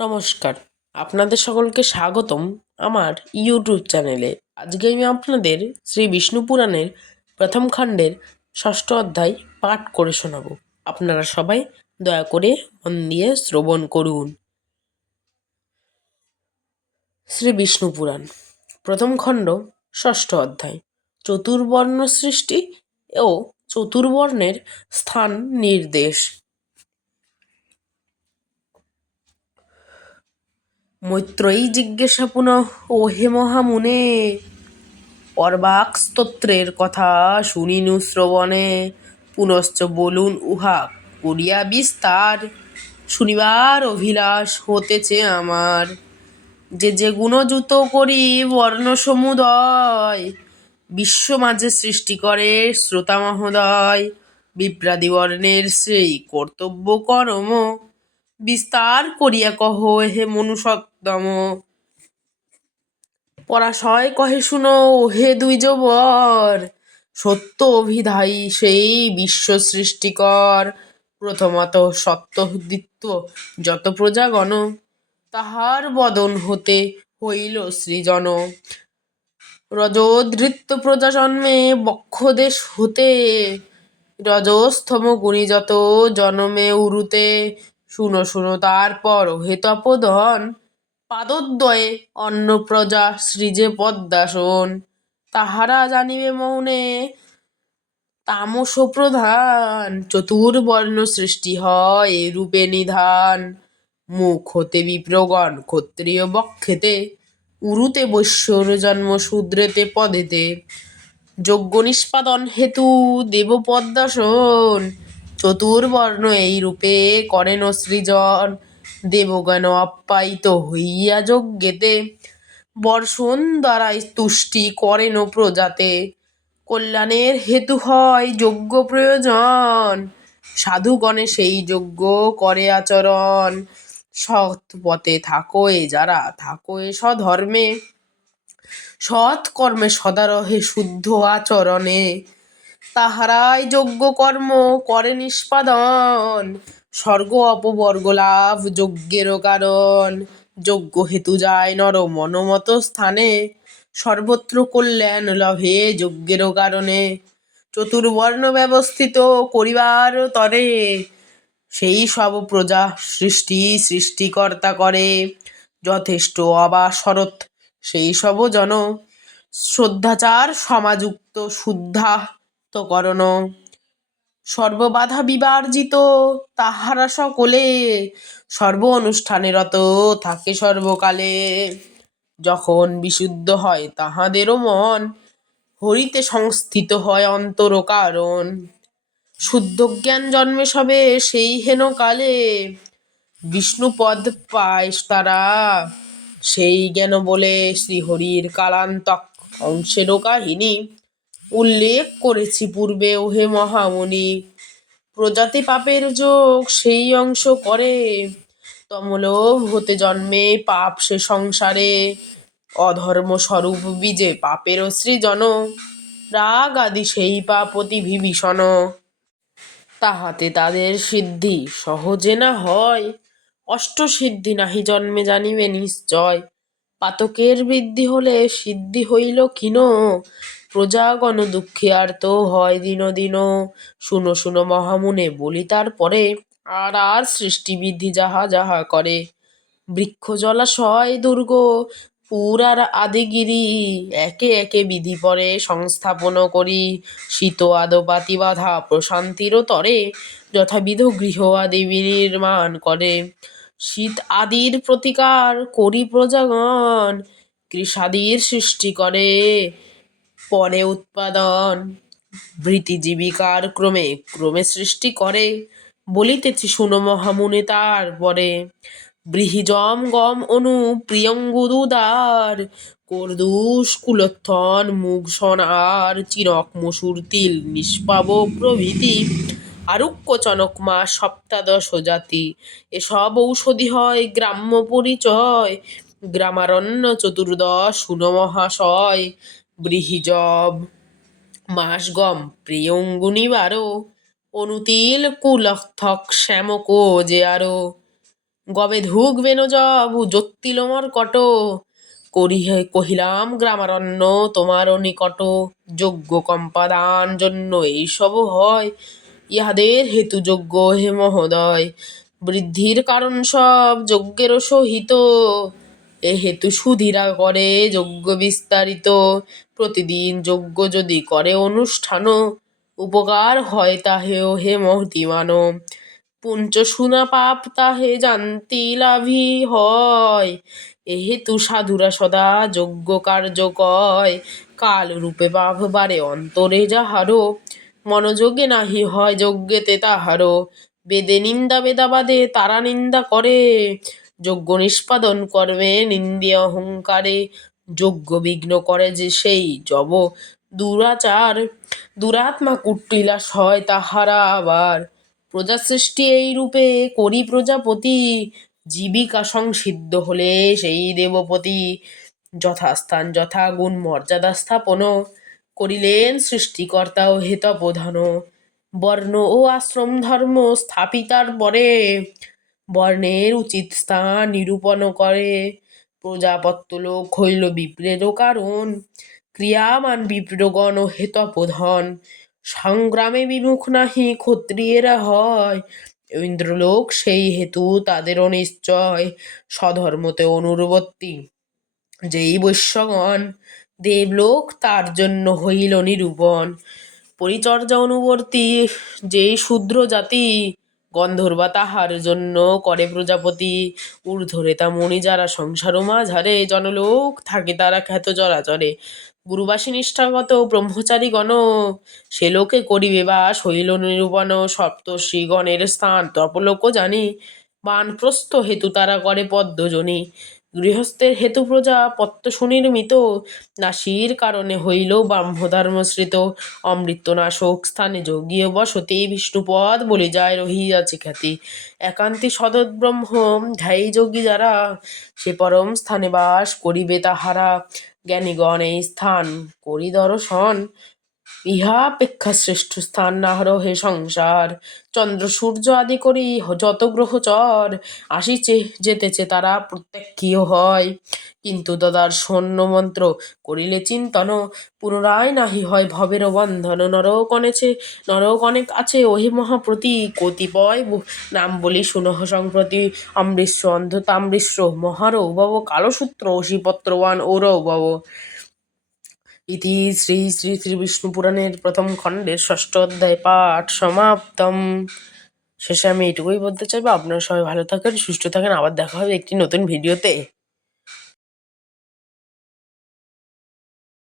নমস্কার। আপনাদের সকলকে স্বাগতম আমার ইউটিউব চ্যানেলে। আজকে আমি আপনাদের শ্রী বিষ্ণু পুরাণের প্রথম খণ্ডের ষষ্ঠ অধ্যায় পাঠ করে শোনাবো। আপনারা সবাই দয়া করে মন দিয়ে শ্রবণ করুন। শ্রী বিষ্ণু পুরাণ, প্রথম খণ্ড, ষষ্ঠ অধ্যায়। চতুর্বর্ণ সৃষ্টি ও চতুর্বর্ণের স্থান নির্দেশ। মৈত্রয়ী জিজ্ঞাসা পুনঃ ও হে মহামুনে পর্বাক স্তোত্রের কথা শুনিনু শ্রবণে। পুনশ্চ বলুন, উহা করিয়া বিস্তার। শুনিবার অভিলাষ হতেছে আমার। যে যে গুণযুত করি বর্ণ সমুদয়, বিশ্ব মাঝে সৃষ্টি করে শ্রোতা মহোদয়। বিপ্রাদি বর্ণের সেই কর্তব্য কর্ম বিস্তার করিয়া কহ, হে মনুষত্তম পরাশয় কহে শুনো, হে দুই বর সত্য অভিধায়ী সেই বিশ্ব সৃষ্টিকর, প্রথমত সত্যদিত্য যত প্রজাগণ, তাহার বদন হতে হইল সৃজন। রজোধৃত্য প্রজা জন্মে বক্ষদেশ হতে রজস্তম গুণী যত জনমে উরুতে শুনো শুনো, তারপর হে তপোধন, পাদদ্বয়ে অন্য প্রজা সৃজে পদ্মাসন। তাহারা জানিবে মৌনে তামস প্রধান চতুর্বর্ণ সৃষ্টি হয় রূপে নিধান। মুখ হতে বিপ্রগণ, ক্ষত্রিয় বক্ষেতে, উরুতে বৈশ্যর জন্ম শূদ্রেতে, পদেতে। যজ্ঞ নিষ্পাদন হেতু দেব পদ্মাসন চতুর্বর্ণ এই রূপে করেন সৃজন দেবগণ আপ্যায়িত হইয়া যজ্ঞেতে বর্ষণ দ্বারাই তুষ্টি করেন প্রজাতে। কল্যাণের হেতু হয় যজ্ঞ প্রয়োজন, সাধুগণে সেই যজ্ঞ করে আচরণ। সৎ পথে থাকো এ যারা থাকো এ সধর্মে সৎ কর্মে সদারহে শুদ্ধ আচরণে। তাহারাই যজ্ঞ কর্ম করে নিষ্পাদন। স্বর্গ অপবর্গ লাভ যজ্ঞেরও কারণ। যজ্ঞ হেতু যায় নর মনোমত স্থানে। সর্বত্র কল্যাণ লভে যজ্ঞেরও কারণে। চতুর্বর্ণ ব্যবস্থিত করিবার তরে সেই সব প্রজা সৃষ্টি সৃষ্টিকর্তা করে। যথেষ্ট অবা শরৎ সেই সব জন। শ্রদ্ধাচার সমাযুক্ত শুদ্ধাতকরণ সর্ববাধা বিবার্জিত তাহারা সকলে। সর্ব অনুষ্ঠানে রত থাকে সর্বকালে। যখন বিশুদ্ধ হয় তাহাদেরও মন, হরিতে সংস্থিত হয় অন্তর কারণ। শুদ্ধ জ্ঞান জন্মে সবে সেই হেন কালে। বিষ্ণুপদ পায় তারা, সেই জ্ঞান বলে শ্রীহরির কালান্তক অংশেরও কাহিনী। উল্লেখ করেছি পূর্বে, ওহে মহামুনি প্রজাতি পাপের যোগ সেই অংশ করে। তমলোভ হতে জন্মে পাপ সে সংসারে। অধর্ম স্বরূপ বীজে পাপের সৃজন রাগ আদি সেই পাপ অতি বিভীষণ। তাহাতে তাদের সিদ্ধি সহজে না হয়। অষ্ট সিদ্ধি নাহি জন্মে জানিবে নিশ্চয়। পাতকের বৃদ্ধি হলে সিদ্ধি হইল ক্ষীণ প্রজাগণ দুঃখে আর্ত হয় দিন দিন। শুনো শুনো মহামুনে, বলি তারপরে আর আর সৃষ্টিবিধি যাহা যাহা করে। বৃক্ষ জলাশয় দুর্গ, পুরার আদিগিরি, একে একে বিধি পরে সংস্থাপন করি। শীত আদপাতি বাধা প্রশান্তির তরে, যথাবিধ গৃহ আদি বিনির্মাণ করে। শীত আদির প্রতিকার করি প্রজাগণ, কৃষাদির সৃষ্টি করে। পরে উৎপাদন। বৃত্তি জীবিকার ক্রমে ক্রমে সৃষ্টি করে, বলিতেছি, শুনো মহামুনে তার পরে, বৃহিজম গম অনু প্রিয়ঙ্গুদুদার করদুষ কুলোত্থন মুগ আর চিরক মসুর তিল নিষ্পাব প্রভৃতি, আরুক্য চনকমা সপ্তাদশ জাতি, এসব ঔষধি হয় গ্রাম্য পরিচয়, গ্রামারণ্য চতুর্দশ সুনমহাশয় বৃহিজব। মাসগম প্রিয়ঙ্গুনি বারো, অনুতিল কুলথক শ্যামক যে আরও। গবে ধুক বেন যাবু জ্যোতিলমর কট, করিহে কহিলাম গ্রামারণ্য তোমারও নিকট। যোগ্য কম্পাদান জন্য এইসব হয়, ইহাদের হেতু যোগ্য হে মহোদয়। বৃদ্ধির কারণ সব যজ্ঞেরও সহিত। হেতু সুধীরা করে যজ্ঞ বিস্তারিত। প্রতিদিন যজ্ঞ যদি করে অনুষ্ঠান, উপকার হয় তাহেও হে মহতিমান। পুঞ্চ সুনা পাপ তাহে জানতি লাভি হয়। এ হেতু সাধুরা সদা যজ্ঞ কার্য কয়। কাল রূপে পাপ বারে অন্তরে যাহারো। মনোযোগে নাহি হয় যজ্ঞেতে তাহারো। বেদে নিন্দা বেদাবাদে তারা নিন্দা করে। যজ্ঞ নিষ্পাদন কর্মে নিন্দে অহংকারে যজ্ঞ বিঘ্ন করে যে সেই জব। দুরাচার, দুরাত্মা কুটিলাস হয় তাহারা আবার। প্রজা সৃষ্টি এই রূপে করি প্রজাপতি, জীবিকা সংসিদ্ধ হলে সেই দেবপতি। যথাস্থান যথা গুণ মর্যাদা স্থাপন করিলেন সৃষ্টিকর্তা ও হেতপ্রধান বর্ণ ও আশ্রম ধর্ম স্থাপিতার পরে বর্ণের উচিত স্থান নিরূপণ করে। প্রজাপত্য লোক হইল বিপ্রেরও কারণ, ক্রিয়ামান বিপ্রগণ ও হেতপ্রধান সংগ্রামে বিমুখ নাহি ক্ষত্রিয়েরা হয়, ইন্দ্রলোক সেই হেতু তাদেরও নিশ্চয় স্বধর্মতে অনুরবর্তী। যেই বৈশ্যগণ দেবলোক তার জন্য হইল নিরূপণ। পরিচর্যা অনুবর্তী, যেই শূদ্র জাতি গন্ধর্বা তাহার জন্য করে প্রজাপতি। ঊর্ধ্বরেতা মণি যারা সংসার মাঝারে, জনলোক থাকে তারা খ্যাত চরাচরে। গুরুবাসী নিষ্ঠাগত ব্রহ্মচারীগণ সে লোকে করিবে বা শৈল নিরূপণ সপ্তর্ষিগণের স্থান তপলোক জানি। বানপ্রস্থ হেতু তারা করে পদ্মজনী। গৃহস্থের হেতু প্রজা পত্ত সুনির্মিত নাসির কারণে হইল ব্রাহ্মধর্মশ্রিত অমৃতনাশক স্থানে যোগীয় বসতি বিষ্ণুপদ বলে যায় রহিয়াছে খ্যাতি। একান্তি সদব্রহ্ম ধ্যায়ী যোগী যারা, সে পরম স্থানে বাস করিবে তাহারা। জ্ঞানীগণ এই স্থান করি দর্শন ইহাপেক্ষা শ্রেষ্ঠ স্থান নাহর হে সংসার। চন্দ্র, সূর্য আদি করি যত গ্রহ চর আসিছে যেতেছে তারা প্রত্যক্ষীয় হয়। কিন্তু দদার্শন মন্ত্র করিলে চিন্তন, পুনরায় নাহি হয় ভবের বন্ধন। নরক অনেছে নরক অনেক আছে ওহে মহাপ্রতি, কতিপয় নাম বলি সুনহ সম্প্রতি। অমৃষ্য অন্ধতামৃষ্য মহারৌভব, কালসূত্র অশীপত্রবান ঔরভব। ইতি শ্রী শ্রী শ্রী বিষ্ণু পুরাণের প্রথম খণ্ডের ষষ্ঠ অধ্যায় পাঠ সমাপ্তম শেষে আমি এটুকুই বলতে চাইব। আপনারা সবাই ভালো থাকেন, সুস্থ থাকেন। আবার দেখা হবে একটি নতুন ভিডিওতে।